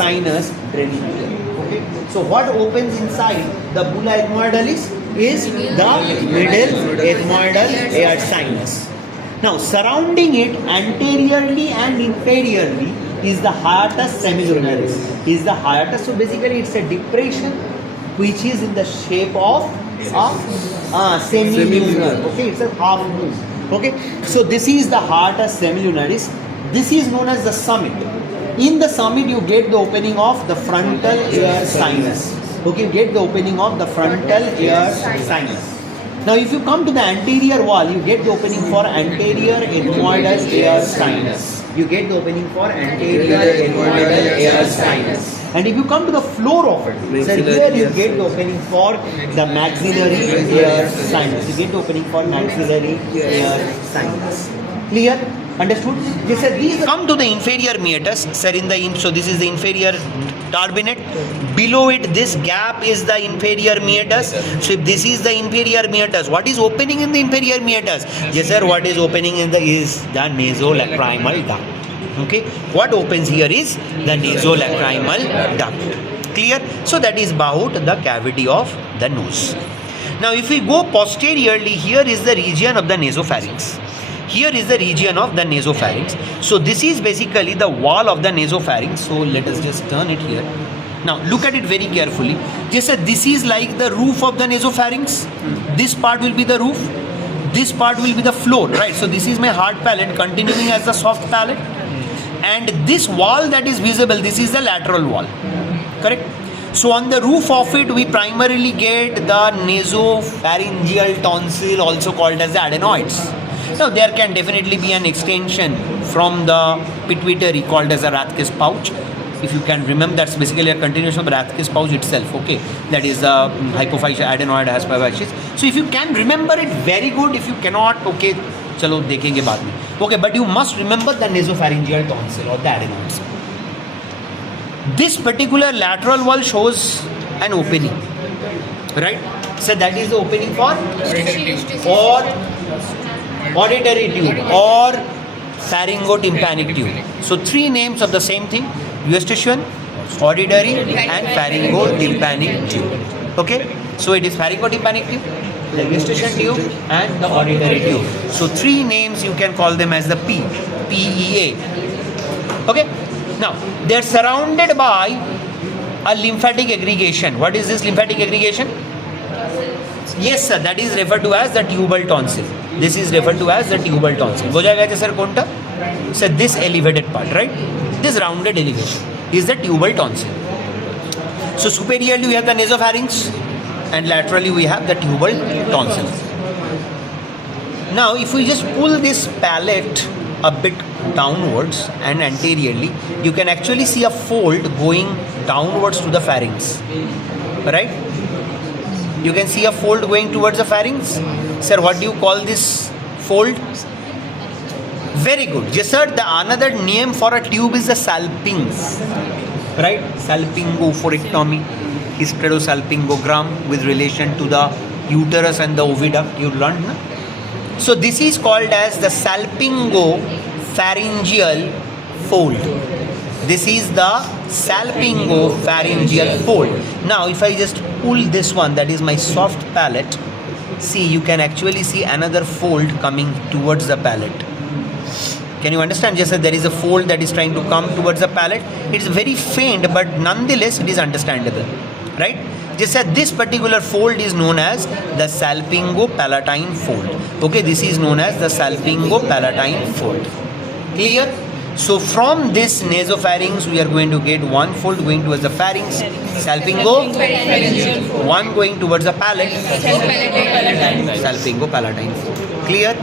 sinus draining here. Okay. So what opens inside the bulla ethmoidalis is the middle ethmoidal air sinus. Now surrounding it anteriorly and inferiorly is the hiatus semilunaris. Is the hiatus. So basically it's a depression which is in the shape of semilunar. Okay, it's a half moon. Okay, so this is the hiatus semilunaris. This is known as the summit. In the summit you get the opening of the frontal air sinus. Okay, you get the opening of the frontal air sinus. Now if you come to the anterior wall, you get the opening for anterior ethmoidal air sinus. You get the opening for anterior ethmoidal air sinus. And if you come to the floor of it, so here you get the opening for the maxillary air sinus. You get the opening for maxillary air sinus. Clear? Understood? Yes, sir. These come to the inferior meatus, sir. So this is the inferior turbinate. Below it, this gap is the inferior meatus. So if this is the inferior meatus, what is opening in the inferior meatus? Yes, sir. What is opening in the is the nasolacrimal duct. Okay. What opens here is the nasolacrimal duct. Clear? So that is about the cavity of the nose. Now if we go posteriorly, here is the region of the nasopharynx. Here is the region of the nasopharynx. So this is basically the wall of the nasopharynx. So let us just turn it here. Now look at it very carefully. Just say this is like the roof of the nasopharynx. This part will be the roof. This part will be the floor, right? So this is my hard palate continuing as the soft palate. And this wall that is visible, this is the lateral wall. Correct? So on the roof of it, we primarily get the nasopharyngeal tonsil, also called as the adenoids. Now there can definitely be an extension from the pituitary called as a Rathke's pouch. If you can remember, that's basically a continuation of Rathke's pouch itself. Okay, that is the hypophyseal adenoid hypophyseal. So if you can remember it, very good. If you cannot, okay, chalo dekhenge baad mein. Okay, but you must remember the nasopharyngeal tonsil or the adenoids. This particular lateral wall shows an opening, right? So that is the opening for or auditory tube or pharyngotympanic tube. So three names of the same thing: eustachian, auditory and pharyngotympanic tube. Okay, so it is pharyngotympanic tube, the eustachian tube and the auditory tube. So three names you can call them as the PEA. Okay, now they are surrounded by a lymphatic aggregation. What is this lymphatic aggregation? Yes sir, that is referred to as the tubal tonsil. This is referred to as the tubal tonsil. Ho jayega sir konta? So this elevated part, right? This rounded elevation is the tubal tonsil. So superiorly we have the nasopharynx and laterally we have the tubal tonsil. Now if we just pull this palate a bit downwards and anteriorly, you can actually see a fold going downwards to the pharynx, right? You can see a fold going towards the pharynx. Sir, what do you call this fold? Very good. Yes, sir. The another name for a tube is the salpinx, right? Salpingoforectomy, hysterosalpingogram with relation to the uterus and the oviduct. You learned, na? So this is called as the salpingopharyngeal fold. This is the salpingopharyngeal fold. Now if I just pull this one, that is my soft palate, see, you can actually see another fold coming towards the palate. Can you understand? Just that there is a fold that is trying to come towards the palate. It's very faint, but nonetheless it is understandable, right? Just that this particular fold is known as the salpingopalatine fold. Okay, this is known as the salpingopalatine fold. Clear? So from this nasopharynx, we are going to get one fold going towards the pharynx, salpingo, one going towards the palate, salpingopalatine fold. Clear?